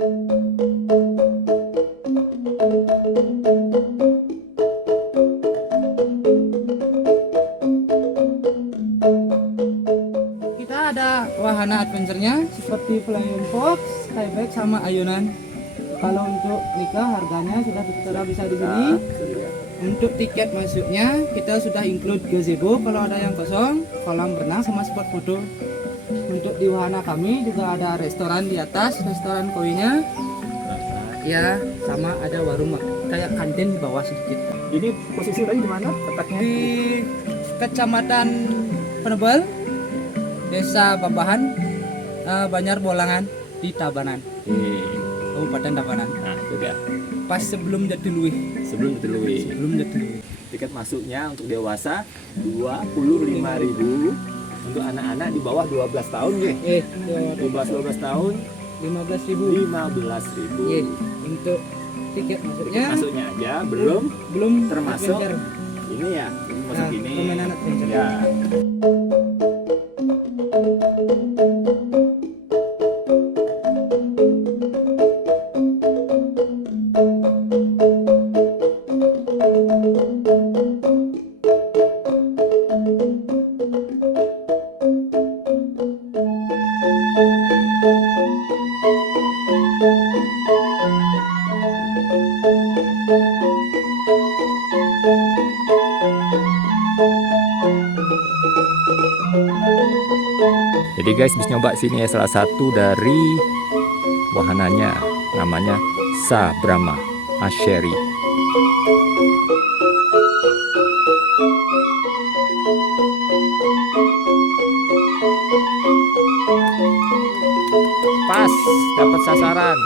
Kita ada wahana adventure-nya seperti Flying Fox, Skybike sama ayunan. Kalau untuk nikah harganya sudah bisa di sini. Untuk tiket masuknya kita sudah include gazebo kalau ada yang kosong, kolam renang sama spot foto. Untuk di wahana kami juga ada restoran di atas, restoran koinya. Ya, sama ada warung kayak kantin di bawah sedikit. Ini posisi tadi di mana letaknya? Di Kecamatan Penebel, Desa Babahan, Banjar Bolangan di Tabanan, Kabupaten Tabanan. Nah, itu dia. Pas sebelum Jatiluwih. Sebelum Jatiluwih. Tiket masuknya untuk dewasa 25.000. Untuk anak-anak di bawah 12 tahun ya. 12 tahun 15.000. 15.000. Untuk tiket masuknya. Tiket masuknya aja belum termasuk adventure. ini ya. Masuk ini. Permainan adventure. Ya. Jadi guys, bisa nyoba sini ya, salah satu dari wahananya, namanya Sa Brahma Asheri. Pas, dapat sasaran.